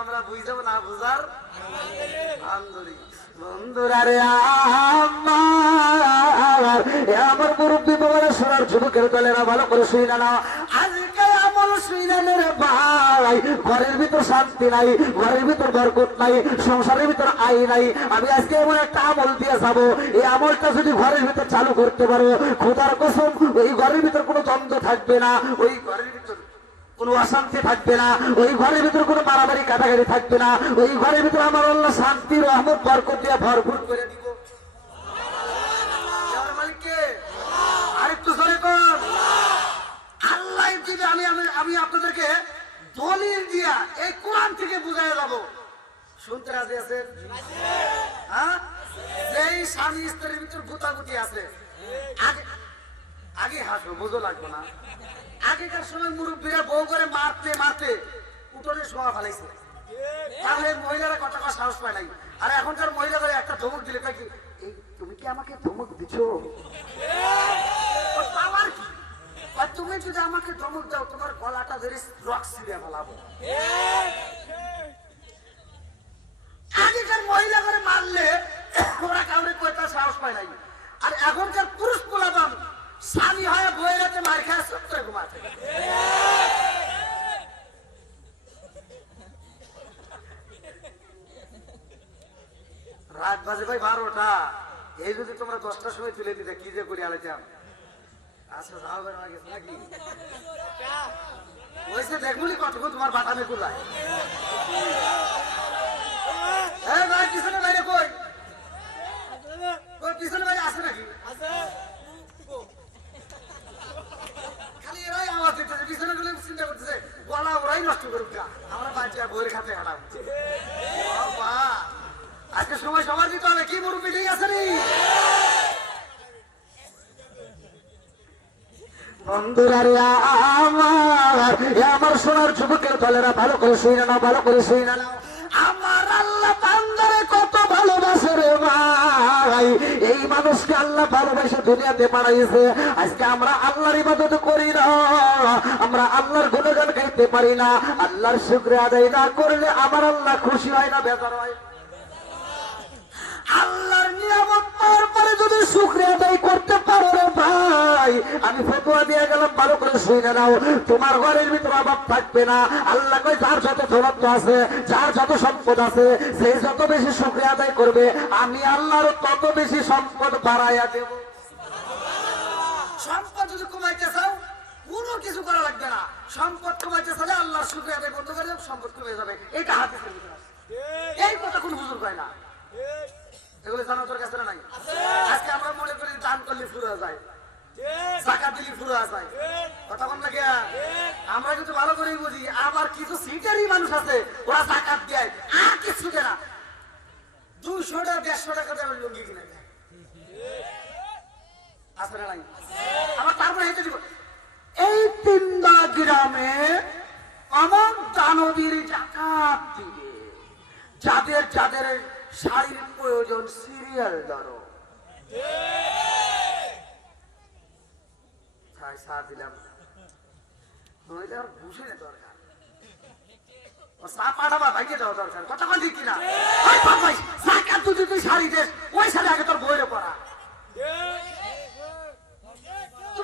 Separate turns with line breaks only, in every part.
আমরা বুঝাবো না বুঝার? আন্দোলন ঘরের ভিতর নাই, ঘরের ভিতর নাই, সংসারের ভিতর আই নাই। আমি আজকে এমন একটা আমল দিয়ে যাব। এই আমলটা যদি ঘরের ভিতর চালু করতে পারো, খোদার কসম, ওই ঘরের ভিতর কোনো দ্বন্দ্ব থাকবে না। ওই ঘরের ভিতর কোনো অশান্তি থাকবে না। ওই ঘরের ভিতরে কোনো মারামারি কাটাকাটি থাকবে না। ওই ঘরের ভিতরে আমার আল্লাহ শান্তি রহমত বরকত দিয়ে ভরপুর করে দিব? আরেকটু জোরে কর। আল্লাহ যদি আমি আমি- আপনাদেরকে দলিল দিয়া এই কোরআন থেকে বুঝাই যাব। শুনতে রাজি আছেন? হ্যাঁ? যেই স্বামী স্ত্রীর ভিতর গুতাগুতি আছে। আগে আগে হাসো বুঝো লাগবে না। আগেকার সময় মুরব্বীরা বউ করে মারতে মারতে উঠোনে শোয়া ফেলাইছে। তাহলে মহিলারা কথা কথা সাহস পায় নাই। আর এখনকার মহিলাদের একটা ধমক দিলে কয় কি "এই, তুমি কি আমাকে ধমক দিছ? পাওয়ার কি? আর তুমি যদি আমাকে ধমক দাও তোমার গলাটা ধরে রক সিরিয়া ফেলাবো। আগেকার মহিলা করে মারলে ওরা কাউরে কয়টা সাহস পায় নাই। আর এখনকার পুরুষ পোলাদান স্বামী হয় বইয়ের হাতে মার খায় সত্তর ঘুমাতে রাত বাজে ভাই বারোটা। এই যদি তোমরা দশটার সময় তুলে দিতে, কি যে করি আলাইতাম আচ্ছা যাও হয়ে গেছে নাকি? ওইসে দেখবুনি কতক্ষণ তোমার বাটামে ভাই পিছনে বাইরে কই ওই পিছনে বাইরে আছে নাকি খালি এরাই আওয়াজ দিতেছে পিছনে গুলো চিন্তা করতেছে গলা ওরাই নষ্ট করুক গা। আমরা বাচ্চা বইয়ের খাতে হাঁটাম বাবা আজকে সময় সবার দিতে হবে কি মুরব্বী ঠিক আছে রে আমার সোনার যুবকের ভালো করে শুই না ভালো করে শুই না আমার আল্লাহ বান্দারে কত ভালোবাসে রে ভাই। এই মানুষকে আল্লাহ ভালোবাসে দুনিয়াতে পাঠাইছে আজকে আমরা আল্লাহর ইবাদত করি না, আমরা আল্লাহর গুণগান গাইতে পারি না। আল্লাহর শুক্রিয়া আদায় না করলে আমার আল্লাহ খুশি হয় না, বেজার হয়। আমি ফতোয়া দিয়ে গেলাম, ভালো করে শুনে নাও। তোমার ঘরের ভিতরে অভাব থাকবে না। আল্লাহ কই যার যত ধনত্ব আছে, যার যত সম্পদ আছে সেই যত বেশি শুক্রিয়া আদায় করবে, আমি আল্লাহর তত বেশি সম্পদ বাড়াইয়া দেব। সম্পদ যদি কমাইতে চাও, কোনো কিছু করা লাগবে না। সম্পদ কমাইতে চাইলে আল্লাহর শুক্রিয়া আদায় করতে গেলে সম্পদ কমে যাবে। এটা হাতে এই কথা কোন বুঝুর হয় না। এগুলো জানা তোর কাছে নাই? আজকে আমরা মনে করি দান করলে ফুরা যায়। জাকাত দিলে ফুরা যায় কথা বল লাগে আমরা কিন্তু ভালো করেই বুঝি, আবার কিছু সিটারই মানুষ আছে, ওরা জাকাত দেয়, আর কিছু দেয় দুশো টাকা, দেড়শো টাকা দেয় লুঙ্গি কিনে আছে না আমার তারপরে হেঁটে দিব। এই তিনটা গ্রামে আমার দানবীর জাকাত দিবে যাদের যাদের শাড়ির প্রয়োজন সিরিয়াল ধরো।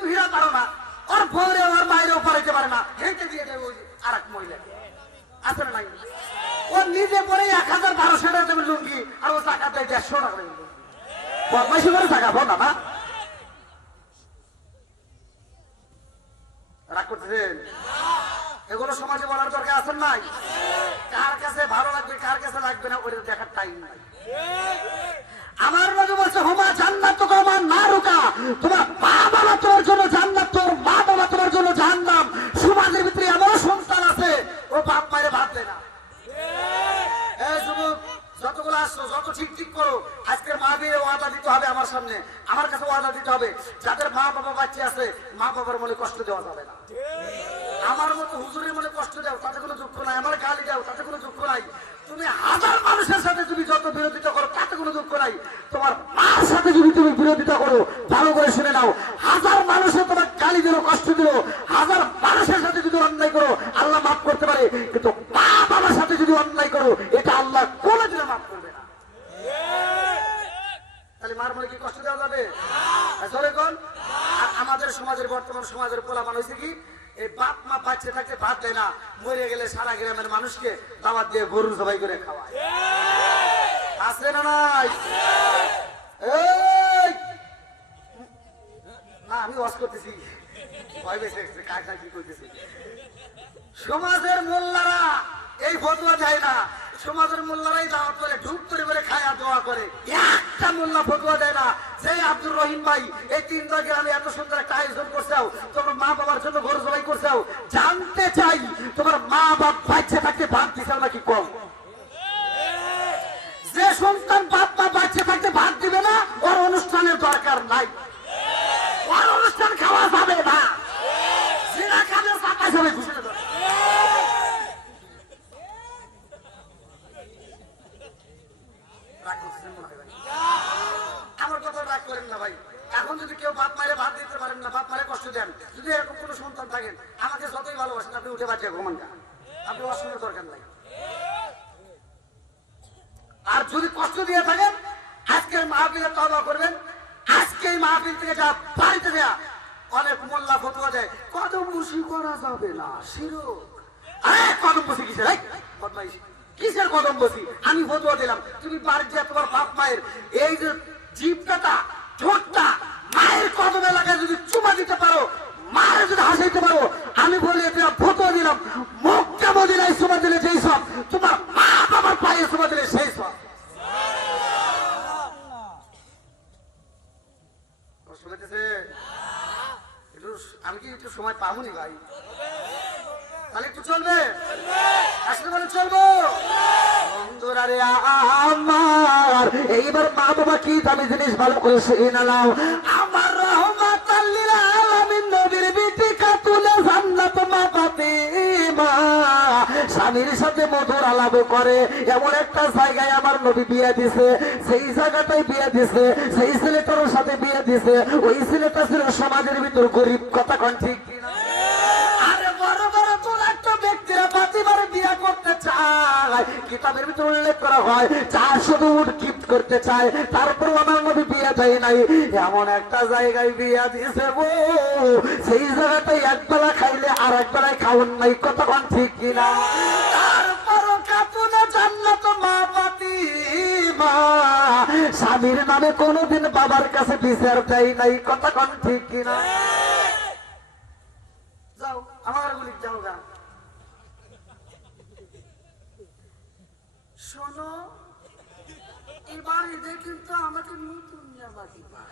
দিলাম ভাই না। ওর বউরে ওর মায়েরও পড়াইতে পারে না। আর এক মহিলা আছে নিজে পরে এক হাজার বারোশো টাকা দেবে লুঙ্গি আর ও টাকা দেয় দেড়শো টাকা দেবে বদমাইশি করে টাকা, বল রাগ করতেছেন? এগুলো সমাজে বলার দরকার আছেন নাই? কার কাছে ভালো লাগবে, কার কাছে লাগবে না ওটা দেখার টাইম নাই। আমার নজর বলছে, হুমা জান্নাত কমা না রুকা তোমার মা বাবা তোমার জন্য জান্নাত, তোর মা বাবা তোমার জন্য জাহান্নাম। সমাজের ভিতরে এমন সন্তান আছে, ও বাপ মায়ের ভাত দেয় না এই যুবক, যতগুলো আসছো যত ঠিক ঠিক করো, আজকের মা দিয়ে ওয়াদা দিতে হবে আমার সামনে। আমার কাছে ওয়াদা দিতে হবে, যাদের মা বাবা বাচ্চা আছে, মা বাবার মনে কষ্ট দেওয়া যাবে না। আমার মতো হুজুরের মনে কষ্ট দাও, তাতে কোনো দুঃখ নাই। আমার গালি দাও, তাতে কোনো দুঃখ নাই। তুমি হাজার মানুষের সাথে তুমি যত বিরোধিতা করো, তাতে কোনো দুঃখ নাই। তোমার মার সাথে যদি তুমি বিরোধিতা করো, ভালো করে শুনে নাও। হাজার মানুষের তোমার গালি দিল, কষ্ট দিল। হাজার মানুষের সাথে যদি অন্যায় করো, আল্লাহ মাফ করতে পারে। কিন্তু মা বাবার সাথে যদি অন্যায় করো, এটা আল্লাহ কোনো দিনে মাফ করবে না তাহলে মার মনে কি কষ্ট দেওয়া যাবে? চলে কোন আমাদের সমাজের বর্তমান সমাজের পোলাপান হয়েছে কি এই বাপ মা বাচ্চা থাকতে ভাত দেয় না, মরে গেলে সারা গ্রামের মানুষকে দাওয়াত দিয়ে গরু জবাই করে খাওয়ায়। আছে না নাই? না, আমি ওয়াজ করতেছি। ভয় বেঁচে কার কি করতেছি? সমাজের মোল্লারা এই ফতোয়া দেয় না সমাজের মোল্লারাই দাওয়াত করে ঢুক করে করে খায়া দোয়া করে। একটা মোল্লা ফতোয়া দেয় না। সেই আব্দুর রহিম ভাই, এই তিন গ্রামে এত সুন্দর একটা আয়োজন করছাও তোমার মা বাবার জন্য ঘর জবাই করছাও জানতে চাই তোমার মা বাপ বাচ্চা থাকতে ভাত দিছাও নাকি কম? যে সন্তান বাপ মা বাচ্চা থাকতে ভাত দিবে না, ওর অনুষ্ঠানের দরকার নাই। ওর অনুষ্ঠান খাওয়া যাবে না। জিরা চাপাই যাবে ঘুষে দেবে রাগ করতেছেন মনে হয় ভাই। আমার কথা রাগ করেন না ভাই এখন যদি কেউ বাপ মারে ভাত দিতে পারেন দেন, যদি এরকম কোনো সন্তান থাকেন, আমাকে যতই ভালোবাসেন, আপনি উঠে বাচ্চা ঘুমান না। আপনি অসুবিধার দরকার নাই। আর যদি কষ্ট দিয়ে থাকেন, আজকের মাহফিলে তবা করবেন আজকে এই মাহফিল থেকে যা বাড়িতে দেয়া অনেক মোল্লা ফতুয়া দেয়। কদম বসি করা যাবে না শিরো কদম বসি কিসের? বদমাইশ। কিসের কদম বসি? আমি ফতুয়া দিলাম। তুমি বাড়িতে যা, তোমার বাপ মায়ের। এই যে জিভটা ঠোঁটটা মায়ের কদম এলাকায় যদি চুমা দিতে পারো মায়ের যদি হাসাইতে পারো, আমি বলি দিলাম ফতুয়া দিলাম মুখটা মদিনায় চুমা দিলে যেই সব? তোমার মা বাবার পায়ে চুমা দিলে সেই সব। আমি কি একটু সময় পাবনি ভাই? তাহলে একটু চলবে? আসলে বলে চলবো? বন্ধুরা রে আমার, এইবার মা বাবা কি দামি জিনিস ভালো করে শিনালাম আমার স্বামীর সাথে মধুর আলাপ করে। এমন একটা জায়গায় আমার নবী বিয়ে দিছে, সেই জায়গাটাই বিয়ে দিছে, সেই ছেলেটার সাথে বিয়ে দিছে। ওই ছেলেটা ছিল সমাজের ভিতর গরিব, কথা কন ঠিক কিতাবের ভিতরে উল্লেখ করা হয়, চার শুধু উঠ গিফট করতে চায় তারপর আমার নবী বিয়ে দেয় নাই। এমন একটা জায়গায় বিয়া দিয়েছে বউ সেই জায়গাটাই এক বেলা খাইলে আর এক বেলায় খাওয়ান নাই, কতক্ষণ ঠিক কিনা? মা স্বামীর নামে কোনোদিন বাবার কাছে বিচার দেয় নাই, কতক্ষণ ঠিক কিনা যাও আমার গুলি যাও গা শোনো এবার এদের কিন্তু আমাকে নতুন জামা দিবা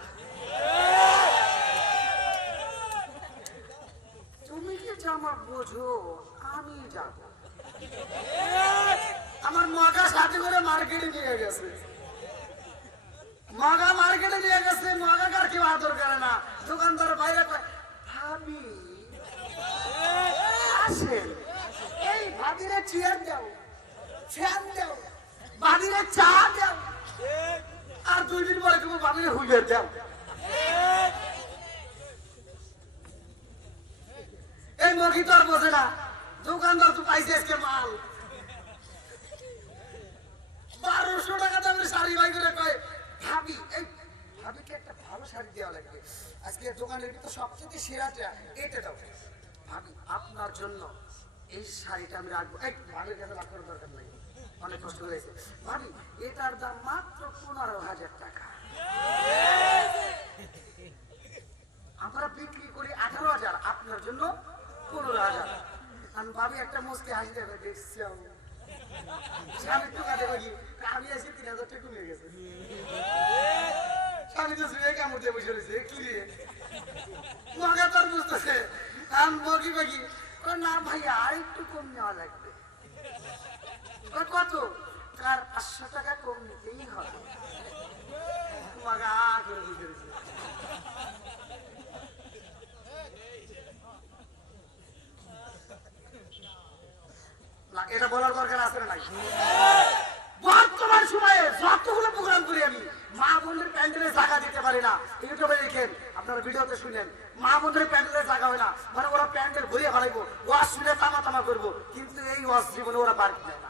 তুমি কি জামা বোঝো? আমি যাব আমার মগা সাথে করে মার্কেটে নিয়ে গেছে। মগা মার্কেটে নিয়ে গেছে, মগা কার কেউ আদর করে না? দোকানদার বাইরে ভাবি, আসেন। এই ভাবিরে চেয়ার দাও, ফ্যান দাও ভাবিরে চা দাও এই বোঝে না। দোকানদার পাইছে মাল। বারোশো শাড়ি কয়, ভাবি, এই একটা ভালো শাড়ি দেওয়া লাগবে। আজকে দোকানের সবচেয়ে ভাবি, আপনার জন্য এই শাড়িটা আমি রাখব। এই, ভাবির কাছে রাখার দরকার নাই। অনেক কষ্ট হয়েছে ভাবি, এটার দাম মাত্র পনেরো হাজার টাকা। আমরা বিক্রি করি আঠারো হাজার, আপনার জন্য পনেরো হাজার। আমি ভাবি, একটা মুসকে হাসি দেবে দেখছি আমি। স্বামী টাকা দেবো কি আমি এসে তিন হাজার টাকা কমে গেছে। স্বামী তো শুয়ে কেমন দিয়ে বসে রয়েছে কি রে মগা তোর বুঝতেছে আমি বকি বকি না ভাই আর একটু কম নেওয়া লাগবে। কই কত? কার পাঁচশো টাকা কম নিতেই হবে। মগা করে বুঝে এটা বলার দরকার আছে না বর্তমান সময়ে যতগুলো প্রোগ্রাম করি আমি, মা বোনের প্যান্ডেলে জায়গা দিতে পারি না। ইউটিউবে দেখেন, আপনারা ভিডিওতে শুনেন, মা বোনের প্যান্ডেলে জায়গা হয় না। মানে ওরা প্যান্ডেল ঘুরিয়ে ফেলাইবো ওয়াজ শুনে তামা তামা করব, কিন্তু এই ওয়াজ জীবনে ওরা পার দেয় না।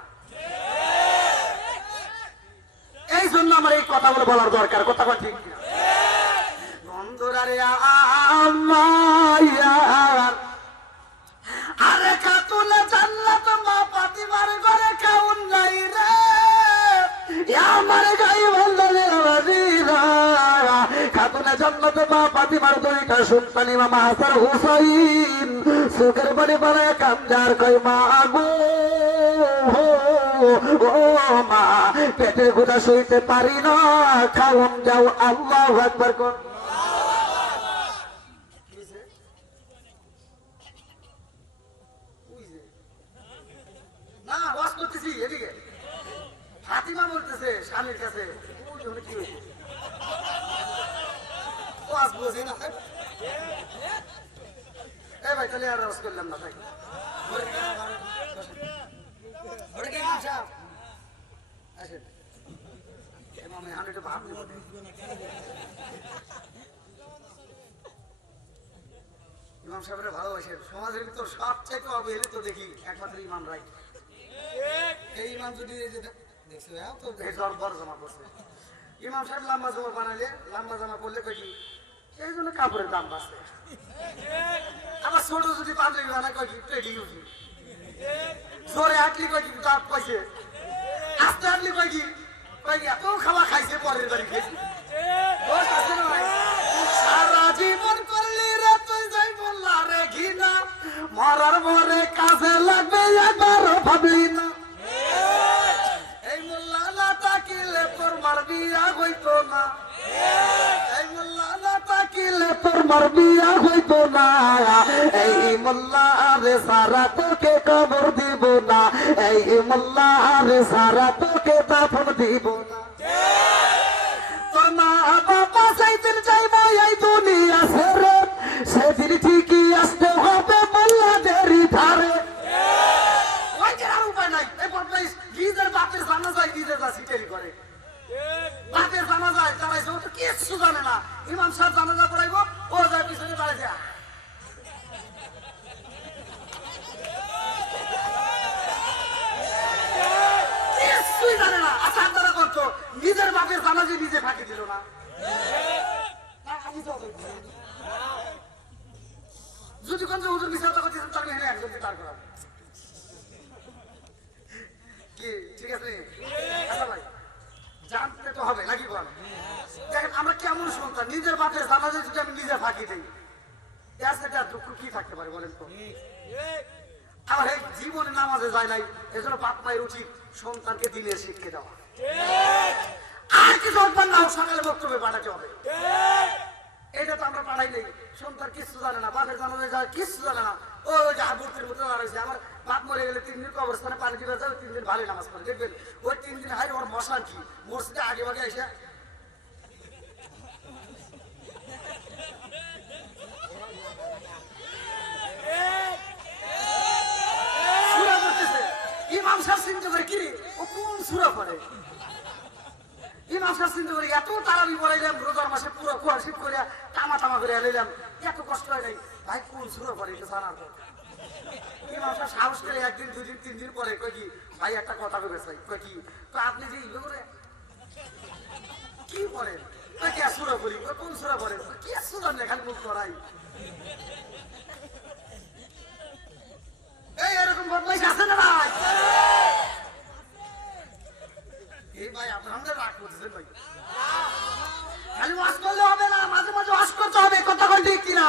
বলে বলার দরকার। কথা ঠিক কিনা? বন্ধুরা রে আমার আরে কাতুলে জান্নাত মা পাতিমার ঘরে কেমন নাই রে। আমার গাই খাতুনে, জান্নাত মা পাতিমার দুইটা হাসান হুসাইন। সুখের বাড়ি কামজার কই মা ও পেটের গুদা শুইতে পারি না। খাওন যাও, আল্লাহ একবার ফাতিমা বলতেছে, স্বামীর কাছে ওয়াজ বোঝে না। ভাই, তাহলে আর ওয়াজ করলাম না কি ইমাম সাহেবের ভালোবাসেন সমাজের ভিতর সবচাইতে অবহেলিত দেখি একমাত্র ইমাম রাই এই ইমাম যদি দেখছ হ্যাঁ, তো জামা পড়ছে ইমাম সাহেব লম্বা জামা বানালে লম্বা জামা পড়লে কই কি এই জন্য কাপড়ের দাম বাড়ছে আবার ছোট যদি পাঞ্জাবি বানায় কই কি উঠি জোরে হাঁটলি কই দাঁত পাইছে আস্তে হাঁটলি কই কি কই এত খাওয়া খাইছে, পরের বাড়ি খেয়েছি সারা জীবন করলি রে, তুই যাই বললা রে না মরার মরে কাজে লাগবে, একবারও ভাবলি না। তাকিলে তোর মার বিয়া হইতো না। এই মোল্লা রে সারা তোকে কবর দিব না। এই মোল্লা রে সারা তোকে দাফন দিব না। তোর মা বাবা সেইদিন যাইব এই দুনিয়া ছেড়ে, সেদিন ঠিকই আসতে হবে ধারে। নাই। এই বদমাইশ গিজের বাপের জানা যায় গিজের যা সিটেরি করে। বাপের জানা যায় চালাইছে ও জানে না। ইমাম সাহেব জানাজা পড়াইবো ও যায় পিছনে দাঁড়াইছে কিছুই জানে না আচ্ছা আপনারা করতো নিজের বাপের জানাজে নিজে ফাঁকি দিল না না, আমি তো অতই বুঝি না। যদি কোন যে হুজুর বিচারটা করতেছেন তার মেহনে করাবো কি, ঠিক আছে? আচ্ছা জানতে তো হবে, নাকি বল? দেখেন, আমরা কেমন সন্তান? নিজের বাপের জানাজে যদি আমি নিজে ফাঁকি দিই দুঃখ কি থাকতে পারে বলেন তো? আমার এই জীবনে নামাজে যায় নাই, এজন্য বাপ মায়ের উচিত সন্তানকে দিনের শিক্ষা দেওয়া। আর কিছু অভ্যান না হোক সকালে বক্তব্যে পাঠাতে হবে। এটা তো আমরা পাঠাই নেই। সন্তান কিচ্ছু জানে না, বাপের জানাতে যায় কিচ্ছু জানে না। ও যে মূর্তির মধ্যে দাঁড়াইছে আমার বাপ মরে গেলে তিন দিন কবরস্থানে পানি দিবে যাবে তিন দিন ভালো নামাজ পড়ে, দেখবেন? ওই তিন দিন হাই ওর মশান কি? মসজিদে আগে আগে এসে ইমাম সাহেব চিন্তা করে এত রোজার মাসে পুরো কুয়া শীত করে তামা তামা করে এলাইলাম এত কষ্ট হয় নাই। ভাই, কোন সুরা পড়ে এটা সাহেব সাহস করে একদিন দুই দিন তিন দিন পরে কি, ভাই, একটা কথা কবে চাই কই কি, তো আপনি যে ইয়ে করে কি পড়েন কই সুরা সুরা সুরা খালি করলে হবে? কথা কই কিনা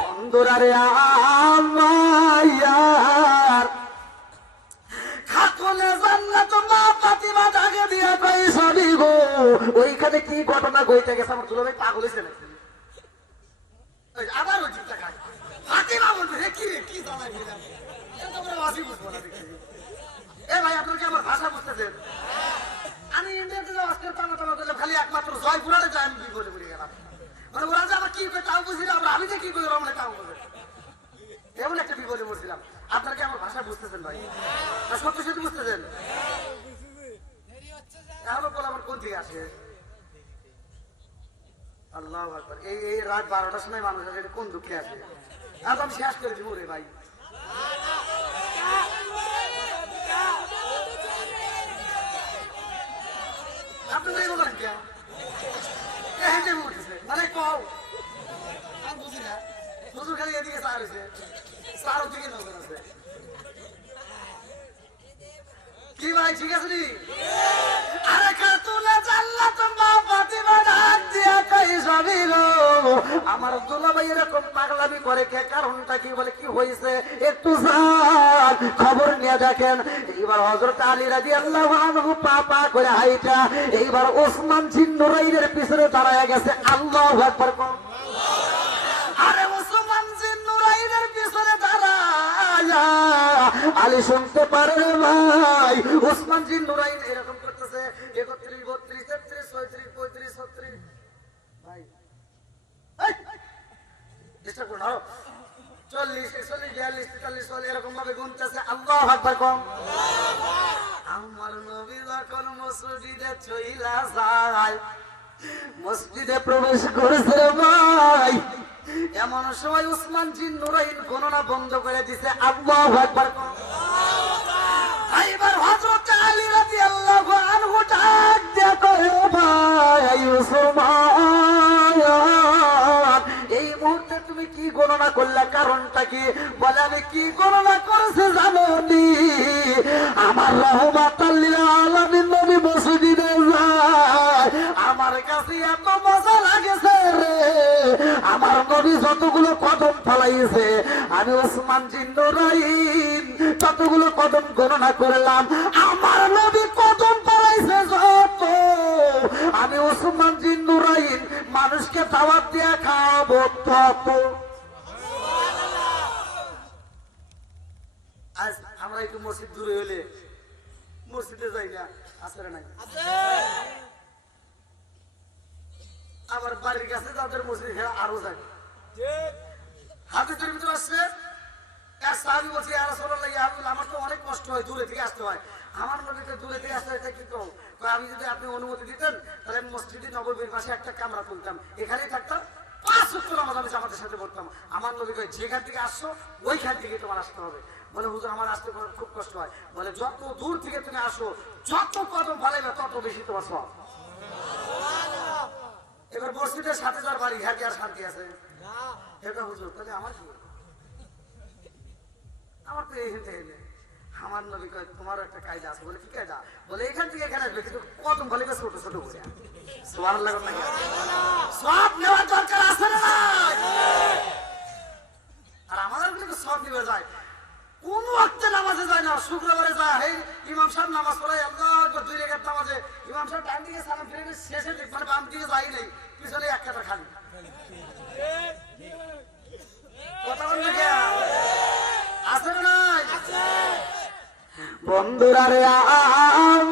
বন্ধুরা রে আমার ওইখানে কি ঘটনা গইতে গেছে আমার দুলো পাগল হইছে আবার ওই চিন্তা খায় ফাতিমা বলতে হে কি রে কি জানাই দিলাম এত বড় ওয়াসি বুঝব না দেখি এ ভাই আপনার কি আমার ভাষা বুঝতেছেন আমি ইন্ডিয়াতে আজকে টানা টানা করলাম খালি একমাত্র জয়পুরারে যায় আমি বলে বলে গেলাম মানে ওরা যে আমার কি তাও বুঝি আমি যে কি করে ওরা মানে তাও বুঝে। এমন একটা বিপদে পড়ছিলাম। আপনার কি আমার ভাষা বুঝতেছেন ভাই? সত্যি সত্যি বুঝতেছেন? এখন বলে আমার কোন দিকে আসে? আল্লাহ এই এই রাত বারোটার সময় মানুষ আছে কোন দুঃখে আছে আজ আমি শেষ করে দিব রে ভাই। আপনি তো বলেন কে হেঁটে উঠেছে মানে কও। হুজুর খালি এদিকে চার হয়েছে ওদিকে নজর আছে। কি ভাই, ঠিক আছে নি? আরে খাতুনে জান্নাত মা ফাতিমা ডাক দিয়া কই সবই গো আমার দুলাভাই এরকম পাগলামি করে কে? কারণটা কি বলে, কি হয়েছে? একটু যান খবর নিয়ে দেখেন। এইবার হযরত আলী রাদিয়াল্লাহু আনহু পা পা করে হাইটা। এইবার ওসমান জিন্নুরাইনের পিছনে দাঁড়ায় গেছে। আল্লাহু আকবার। কোন আলী শুনতে পারে ভাই। ওসমান জিন্নুরাইন এরকম করতেছে, একত্রিশ, বত্রিশ, তেত্রিশ, ছয়ত্রিশ, পঁয়ত্রিশ, ছত্রিশ। ভাই এরকম ভাবে গুনতেছে। কম। আমার নবী মসজিদে মসজিদে প্রবেশ করেছে ভাই। এমন সময় উসমান জিন নুরাইন গণনা বন্ধ করে দিছে, আল্লাহ একবার আলী আনহু ডাক ভাই উসমান, এই মুহূর্তে তুমি কি গণনা করলে? কারণটা কি? বলে, আমি কি গণনা করেছে জানো নি? আমার রহমাত আলামিন নবী মসজিদে যায়। আমার কাছে এত মজা লাগেছে আমার নবী যতগুলো কদম ফলাইছে, আমি ওসমান জিন্নুরাইন ততগুলো কদম গণনা করলাম, আমার নবী কদম ফলাইছে যত। আমি ওসমান জিন্নুরাইন মানুষকে দাওয়াত দিয়ে খাওয়াবো তত। আজ আমরা একটু মসজিদ দূরে হলে মসজিদে যাই না আসলে নাই। আবার বাড়ির কাছে যাদের মসজিদ খেলা আরও যায় হাতে তোর ভিতরে আসছে। এক সাহাবি বলছে আর রাসূলুল্লাহ আমার তো অনেক কষ্ট হয় দূরে থেকে আসতে হয়। আমার নবীকে দূরে থেকে আসতে হয় কি কয়, আমি যদি আপনি অনুমতি দিতেন তাহলে মসজিদে পাশে একটা কামরা তুলতাম। এখানেই থাকতাম পাঁচ আমাদের সাথে পড়তাম। আমার যেখান থেকে আসছো ওইখান থেকে তোমার আসতে হবে। বলে হুজুর আমার আসতে খুব কষ্ট হয়। বলে যত দূর থেকে তুমি আসো যত কদম ফালাইবে তত বেশি তোমার সব এবার মসজিদের সাথে যার বাড়ি হ্যাঁ আর শান্তি আছে? এটা হুজুর তাহলে আমার কি? আমার তো এই আমার নবী কয়, তোমারও একটা কায়দা আছে। বলে, কি কায়দা? বলে, এখান থেকে এখানে আসবে। কিন্তু কদম বলে বেশ ছোট ছোট করে। সোয়ার নাকি সব নেওয়ার দরকার আছে না? আর আমাদের কিন্তু সব নিবে যায়। কোন ওয়াক্তে নামাজে যায় না শুক্রবারে যায় হেই ইমাম সাহেব নামাজ পড়ায় আল্লাহ একবার দুই রেখার নামাজে ইমাম সাহেব ডান দিকে সালাম ফিরে শেষে দিক মানে বাম দিকে যাই নেই পিছনে এক কাতার খালি কথা বলবে আছে না বন্ধুরা রে আমার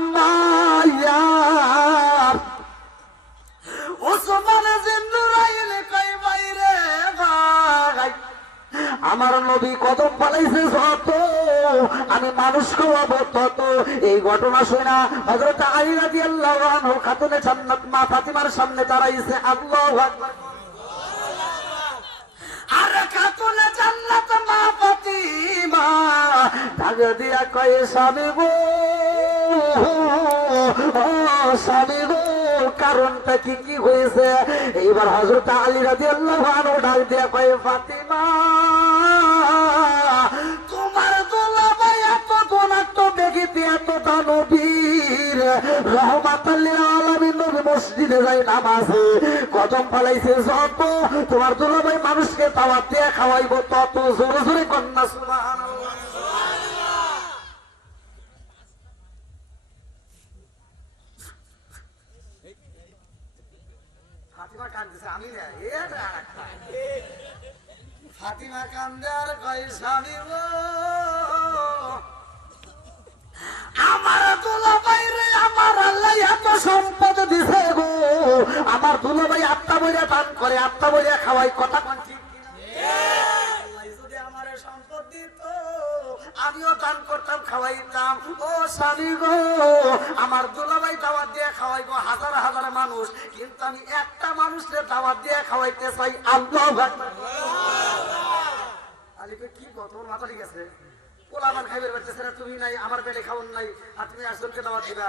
আমার নবী কদম পালাইছে যত আমি মানুষ খাওয়াবো তত এই ঘটনা শুনা হজরত আলী রাদিয়াল্লাহু আনহু খাতুনে জান্নাত মা ফাতিমার সামনে দাঁড়াইছে। আল্লাহু মা ফাতিমা দিয়া কয়, স্বামী গো স্বামী গো, কারণটা কি কি হয়েছে? এইবার হযরত আলী রাদিয়াল্লাহু আনহু ডাক দিয়া কয়ে, ফাতিমা এত দানবীর রহমাতাল্লিল মসজিদে যাই নামাজে কদম যত তোমার মানুষকে দিয়ে তত জোরে জোরে কন্যা ফাতিমা কান্দিছে কই স্বামী গো আমার দুলাভাই রে আমার আল্লাহ এত সম্পদ দিছে গো। আমার দুলাভাই আত্মা বইরা দান করে, আত্মা বইরা খাওয়াই কথা মানুষ, কিন্তু আমি একটা মানুষের দাওয়াত দিয়ে তোমার মাথা ঠিক আছে? পোলাপান খাইবার পারতেছে তুমি নাই, আমার পেটে খাওয়ান নাই, আর তুমি একজনকে দাওয়াত দিবা।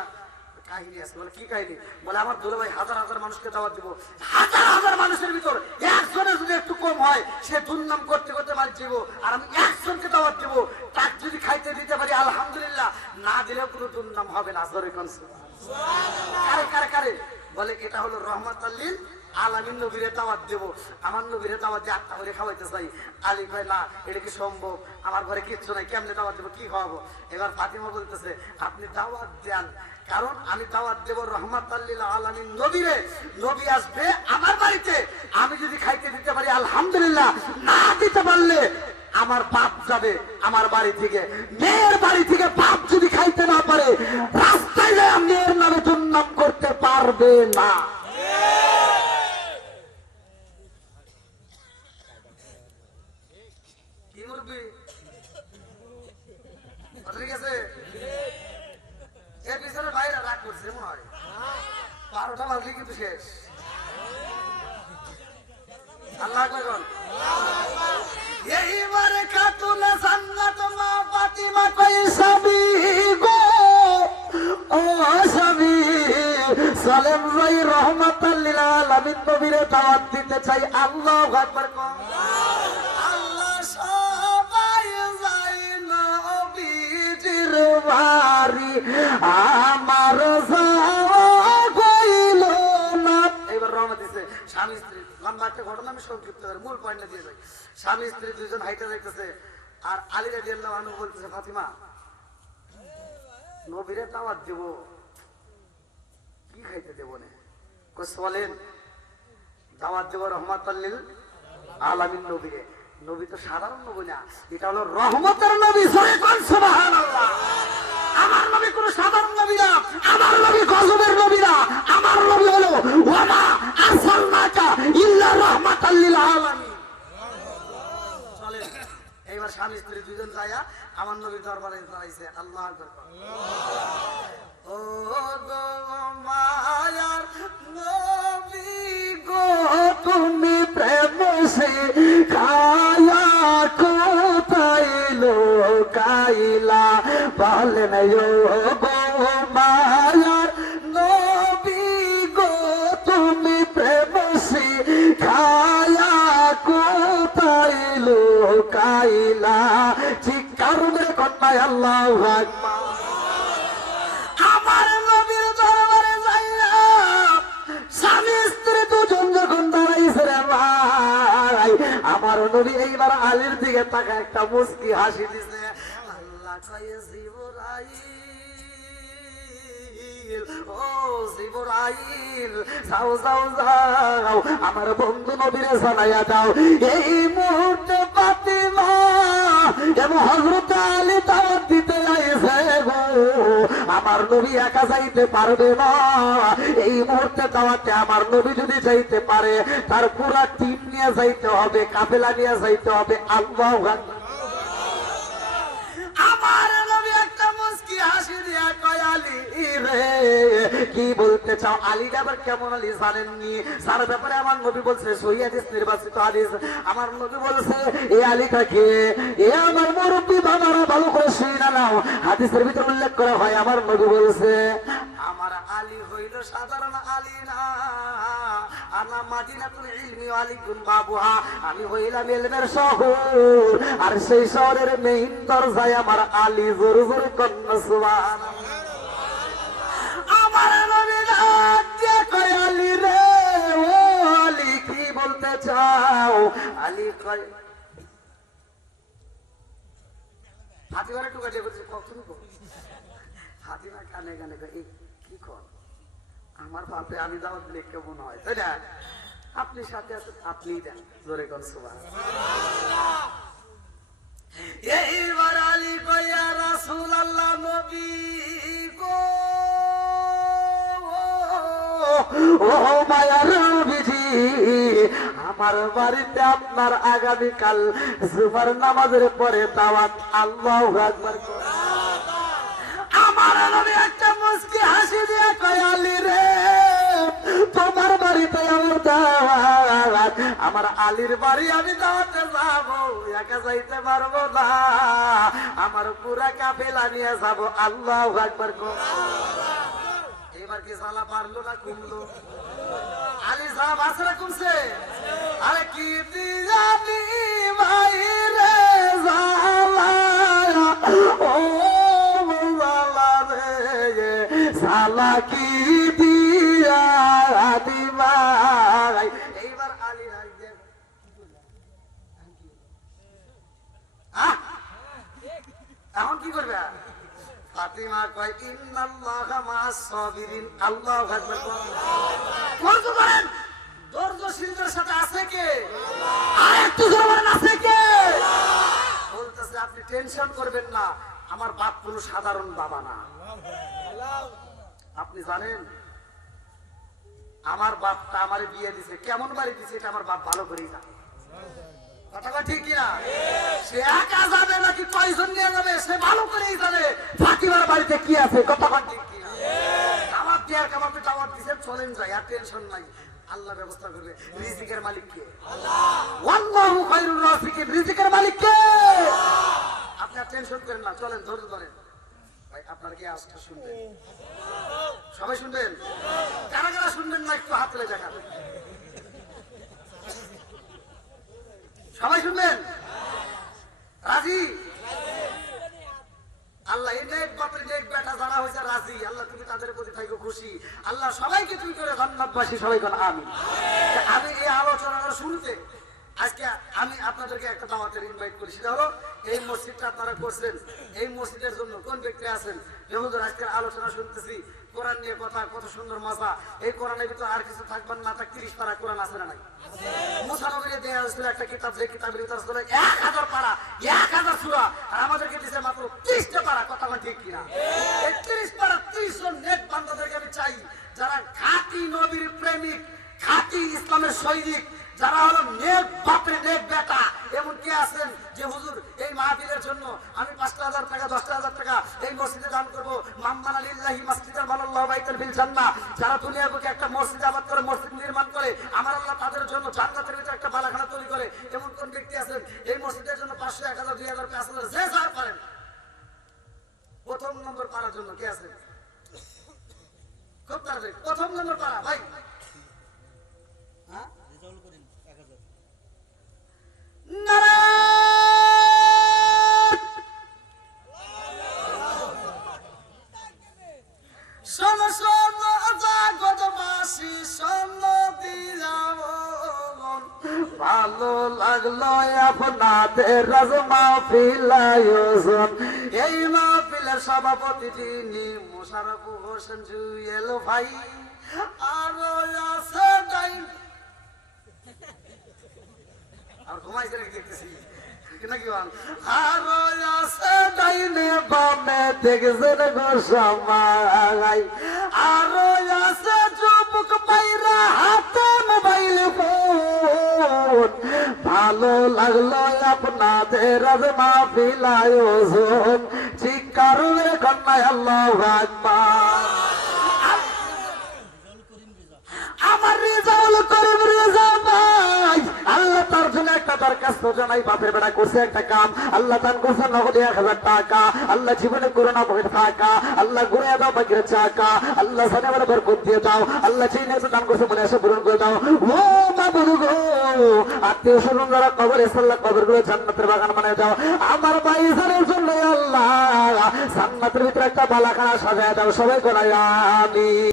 কাহিনী আছে। বলে, কি কাহিনী? বলে, আমার দুলে ভাই হাজার হাজার মানুষকে দাওয়াত দিব। হাজার হাজার মানুষের ভিতর একজনের যদি একটু কম হয়, সে দুর্নাম করতে করতে দিব। আর আমি একজনকে দাওয়াত দিব, তাকে যদি খাইতে দিতে পারি, আলহামদুলিল্লাহ। না দিলেও কোনো দুর্নাম হবে না, জোরে কারে কারে কারে? বলে, এটা হলো রহমত আল্লিল আলামিন নবীরে দাওয়াত দেবো। আমার নবীরে দাওয়াত দিয়ে আটটা করে খাওয়াইতে চাই। আলী ভাই না, এটা কি সম্ভব? আমার ঘরে কিচ্ছু নাই, কেমনে দাওয়াত দেবো? কি খাওয়াবো? এবার ফাতিমা বলতেছে, আপনি দাওয়াত দেন, কারণ আমি দাওয়াত দেব রহমত আলামিন নবীরে। নবী আসবে আমার বাড়িতে। আমি যদি খাইতে দিতে পারি, আলহামদুলিল্লাহ। না দিতে পারলে আমার বাপ যাবে আমার বাড়ি থেকে। মেয়ের বাড়ি থেকে বাপ যদি খাইতে না পারে, রাস্তায় মেয়ের নামে দুর্নাম করতে পারবে না। কথা ঠিক আছে? এর পিছনে বাইরে রাগ করছে, মনে হয়। বারোটা বাজলে কিন্তু শেষ। আল্লাহ স্বামী সালেম ভাই রহমাতাল লিল নবীরে দাওয়াত দিতে চাই। আল্লাহু আকবার কোন আমার নবীরে দাওয়াত দেব। কি খাইতে দাওয়াত আলামিন নবীরে। নবী তো সাধারণ নবী না, এটা হলো রহমতের নবী আমার নবী কোন সাধারণ নবী না। আমার নবী গজবের নবী না। আমার নবী হলো ওয়ামা আরসালনাকা ইল্লা রাহমাতাল লিল আলামিন। এইবার স্বামী স্ত্রী দুজন যায়া আমার নবী দরবারে দাঁড়াইছে আল্লাহ আকবার ও গো মায়ার নবী গো, তুমি প্রেম সে খায়া কোথায় লোকাইলা বলেন মায়ার নবী গো, তুমি প্রেমসি খায়া কোথায় লোকাইলা ঠিক মেরে কন্যায় আল্লাহ আকবার। আমার নবী এইবার আলীর দিকে তাকা একটা মুস্কি হাসি দিছে। আল্লাহ কয়ে আমার বন্ধু নবীরে জানাইয়া দাও। এই মুহূর্তে ফাতিমা এবং হযরত আলী দাওয়াত দিতে যাইছে গো। আমার নবী একা যাইতে পারবে না। এই মুহূর্তে দাওয়াতে আমার নবী যদি যাইতে পারে, তার পুরা টিম নিয়ে যাইতে হবে, কাফেলা নিয়ে যাইতে হবে। আল্লাহু আমার কি বলতে চাও? আবার কেমন আলী জানেননি? ব্যাপারে আমার নবী বলছে, সহি হাদিস, নির্বাচিত হাদিস। আমার নবী বলছে, এ এ আমার মুরব্বী ভালো করে না নাও। হাদিসের ভিতরে উল্লেখ করা হয়, আমার নবী বলছে, আমার আলী হইল সাধারণ আলী না। আনা আমি হইলাম ইলমের শহর। আর সেই শহরের মেইন দরজায় আমার আলী জোর জোর আমার নবী ডাক রে কি বলতে চাও? আলী কয় হাতিবারে টুকা দিয়ে কখন হাতিমা কানে কানে কয় আমার বাপে, আমি দাওয়াত দিলে কেমন হয়, তাই না? আপনি সাথে আছেন, আপনি দেন, জোরে কর সুবাহ এইবার আলী কইয়া রাসূল আল্লাহ নবী গো, ও মায়ার নবীজি আমার বাড়িতে আপনার আগামীকাল জুমার নামাজের পরে দাওয়াত, আল্লাহ আকবার কর। আমার নবী একটা মুস্কি হাসি দিয়ে কয়ালি রে। আমার আলীর বাড়ি আমি দাওয়াতে যাব, একা যাইতে পারব না। আমার পুরা কাফেলা নিয়ে যাব, আল্লাহ একবার এবার কি জ্বালা পারল না আরে কি দিয়ানি ভাই জ্বালা রে জ্বালা কি দিয়া দিবাই এইবার আলী রাই দেব আহ এখন কি করবে ফাতিমা কয় সাবিরিন। আল্লাহু আকবার। সাথে আছে কে? আর একটু জোরে বলেন, আছে কে? বলতেছে, আপনি টেনশন করবেন না, আমার বাপ কোনো সাধারণ বাবা না। আপনি জানেন, আমার বাপটা আমারে বিয়ে দিছে। কেমন বাড়ি দিছে, এটা আমার বাপ ভালো করেই জানে। কথাটা ঠিক কিনা? যাবে যাবে? ভালো করেই জানে। ফাতিমার বাড়িতে চলেন টেনশন নাই। আল্লাহ ব্যবস্থা করবে। মালিক কে? আল্লাহু। খায়রুর রাজিকিন রিজিকের মালিক কে? টেনশন করেন না, চলেন, ধৈর্য ধরেন। ভাই, আপনার কি আজকে শুনবেন সবাই শুনবেন? কারা কারা শুনবেন না, একটু হাত তুলে দেখান সবাই শুনবেন রাজি আল্লাহ এই নেক বাপের নেক বেটা যারা হয়েছে রাজি আল্লাহ তুমি তাদের খুশি আল্লাহ সবাইকে তুই করে ধন্যবাসী সবাই কোন আমি আমি এই আলোচনাটা শুরুতে, আজকে আমি আপনাদেরকে একটা দাওয়াতের ইনভাইট করি সেটা হলো, এই মসজিদটা আপনারা করছেন, এই মসজিদের জন্য কোন ব্যক্তি আছেন? আজকে আজকের আলোচনা শুনতেছি কোরআন নিয়ে কথা, কত সুন্দর মজা। এই কোরআনের ভিতরে আর কিছু থাকবেন না থাক তিরিশ পারা কোরআন আছে না নাই? আমি চাই, যারা খাঁটি নবীর প্রেমিক, খাঁটি ইসলামের সৈনিক যারা হলো নেক বাপরে, নেক বেটা এমন কে আছেন যে হুজুর, এই মাহফিলের জন্য আমি পাঁচটা হাজার টাকা, দশটা হাজার টাকা এই মসজিদে দান করব। মাম্মান আলিল্লাহি মসজিদের মাল্লাহ বাইতুল বিল জান্নাহ। যারা দুনিয়া বুকে একটা মসজিদ হোসেন জুয়েল ভাই। আছে ডাইন আর দেখতেছি? Mobile phone. ভালো লাগল আপনাদের আজ মাহফিল আয়োজন। চিৎকার মেরে কন্যায় আল্লাহ আকবার আমার আত্মীয় স্বজন যারা কবর এসাল্লাহ কবর বাগান বানিয়ে দাও। আমার ভাই জন্য আল্লাহ, জান্নাতের ভিতরে একটা বালাখানা সাজায় দাও। সবাই করাই আমি